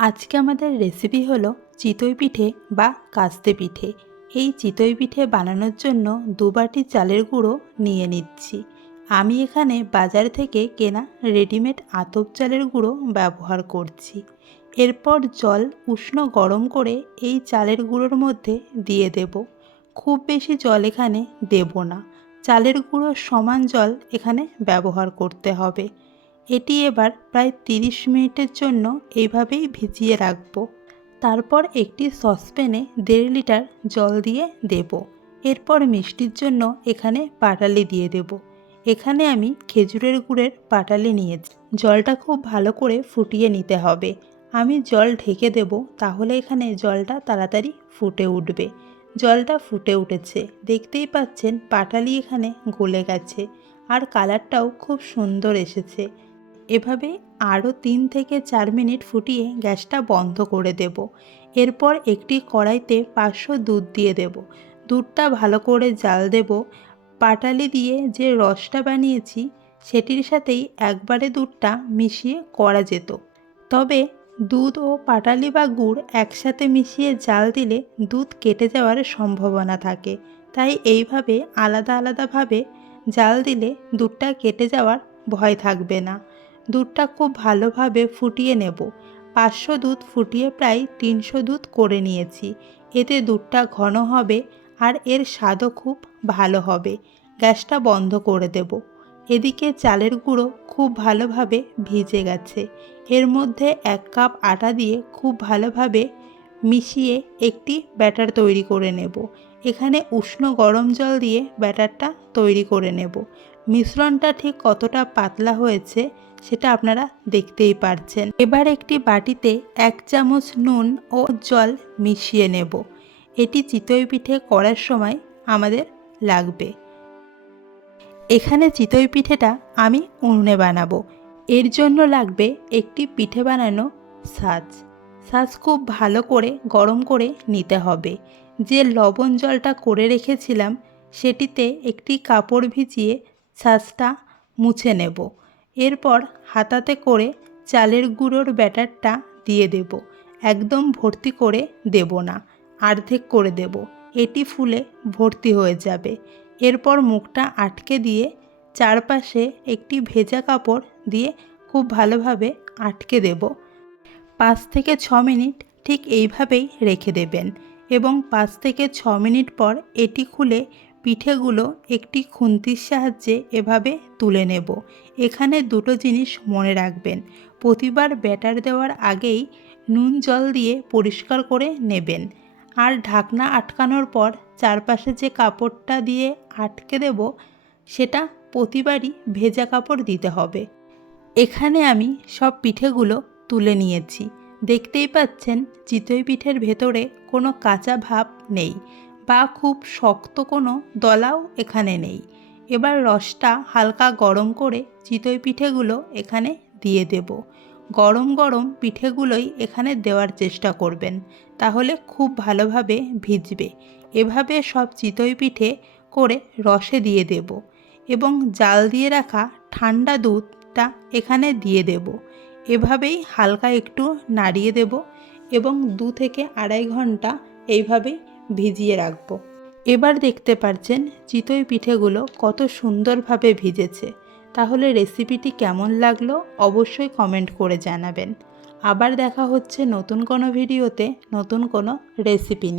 আজকে আমাদের রেসিপি হলো চিতই পিঠে বা কাস্তে পিঠে। এই চিতই পিঠে বানানোর জন্য দু বাটি চালের গুঁড়ো নিয়ে নিচ্ছি। আমি এখানে বাজার থেকে কেনা রেডিমেড আতপ চালের গুঁড়ো ব্যবহার করছি। এরপর জল উষ্ণ গরম করে এই চালের গুঁড়োর মধ্যে দিয়ে দেব। খুব বেশি জল এখানে দেব না। চালের গুঁড়োর সমান জল এখানে ব্যবহার করতে হবে। এটি এবার প্রায় তিরিশ মিনিটের জন্য এইভাবেই ভিজিয়ে রাখব। তারপর একটি সসপ্যানে দেড় লিটার জল দিয়ে দেব। এরপর মিষ্টির জন্য এখানে পাটালি দিয়ে দেব। এখানে আমি খেজুরের গুড়ের পাটালি নিয়েছি। জলটা খুব ভালো করে ফুটিয়ে নিতে হবে। আমি জল ঢেকে দেব, তাহলে এখানে জলটা তাড়াতাড়ি ফুটে উঠবে। জলটা ফুটে উঠেছে। দেখতেই পাচ্ছেন, পাটালি এখানে গলে গেছে। আর কালারটাও খুব সুন্দর এসেছে। এভাবে আরও তিন থেকে চার মিনিট ফুটিয়ে গ্যাসটা বন্ধ করে দেব। এরপর একটি কড়াইতে পাঁচশো দুধ দিয়ে দেব। দুধটা ভালো করে জাল দেব। পাটালি দিয়ে যে রসটা বানিয়েছি, সেটির সাথেই একবারে দুধটা মিশিয়ে করা যেত। তবে দুধ ও পাটালি বা গুড় একসাথে মিশিয়ে জাল দিলে দুধ কেটে যাওয়ার সম্ভাবনা থাকে। তাই এইভাবে আলাদা আলাদাভাবে জাল দিলে দুধটা কেটে যাওয়ার ভয় থাকবে না। দুধটা খুব ভালোভাবে ফুটিয়ে নেব। পাঁচশো দুধ ফুটিয়ে প্রায় তিনশো দুধ করে নিয়েছি। এতে দুধটা ঘন হবে আর এর স্বাদও খুব ভালো হবে। গ্যাসটা বন্ধ করে দেব। এদিকে চালের গুঁড়ো খুব ভালোভাবে ভিজে গেছে। এর মধ্যে এক কাপ আটা দিয়ে খুব ভালোভাবে মিশিয়ে একটি ব্যাটার তৈরি করে নেব। এখানে উষ্ণ গরম জল দিয়ে ব্যাটারটা তৈরি করে নেব। মিশ্রণটা ঠিক কতটা পাতলা হয়েছে সেটা আপনারা দেখতেই পারছেন। এবার একটি বাটিতে এক চামচ নুন ও জল মিশিয়ে নেব। এটি চিতই পিঠে করার সময় আমাদের লাগবে। এখানে চিতই পিঠেটা আমি উনুনে বানাবো। এর জন্য লাগবে একটি পিঠে বানানো সাজ। সাজ খুব ভালো করে গরম করে নিতে হবে। যে লবণ জলটা করে রেখেছিলাম, সেটিতে একটি কাপড় ভিজিয়ে সাজটা মুছে নেব। এরপর হাতাতে করে চালের গুঁড়োর ব্যাটারটা দিয়ে দেব। একদম ভর্তি করে দেব না, অর্ধেক করে দেব। এটি ফুলে ভর্তি হয়ে যাবে। এরপর মুখটা আটকে দিয়ে চারপাশে একটি ভেজা কাপড় দিয়ে খুব ভালোভাবে আটকে দেব। পাঁচ থেকে ছ মিনিট ঠিক এইভাবেই রেখে দেবেন এবং পাঁচ থেকে ছ মিনিট পর এটি খুলে পিঠেগুলো একটি খুন্তির সাহায্যে এভাবে তুলে নেব। এখানে দুটো জিনিস মনে রাখবেন। প্রতিবার ব্যাটার দেওয়ার আগেই নুন জল দিয়ে পরিষ্কার করে নেবেন। আর ঢাকনা আটকানোর পর চারপাশে যে কাপড়টা দিয়ে আটকে দেব, সেটা প্রতিবারই ভেজা কাপড় দিতে হবে। এখানে আমি সব পিঠেগুলো তুলে নিয়েছি। দেখতেই পাচ্ছেন, চিতই পিঠের ভেতরে কোনো কাঁচা ভাব নেই বা খুব শক্ত কোনো দলাও এখানে নেই। এবার রসটা হালকা গরম করে চিতই পিঠেগুলো এখানে দিয়ে দেব। গরম গরম পিঠেগুলোই এখানে দেওয়ার চেষ্টা করবেন, তাহলে খুব ভালোভাবে ভিজবে। এভাবে সব চিতই পিঠে করে রসে দিয়ে দেব এবং জাল দিয়ে রাখা ঠান্ডা দুধটা এখানে দিয়ে দেব। এভাবেই হালকা একটু নাড়িয়ে দেব এবং দু থেকে আড়াই ঘণ্টা এইভাবেই ভিজিয়ে রাখব। এবার দেখতে পাচ্ছেন চিতই পিঠেগুলো কত সুন্দরভাবে ভিজেছে। তাহলে রেসিপিটি কেমন লাগল অবশ্যই কমেন্ট করে জানাবেন। আবার দেখা হচ্ছে নতুন কোনো ভিডিওতে, নতুন কোনো রেসিপি নিয়ে।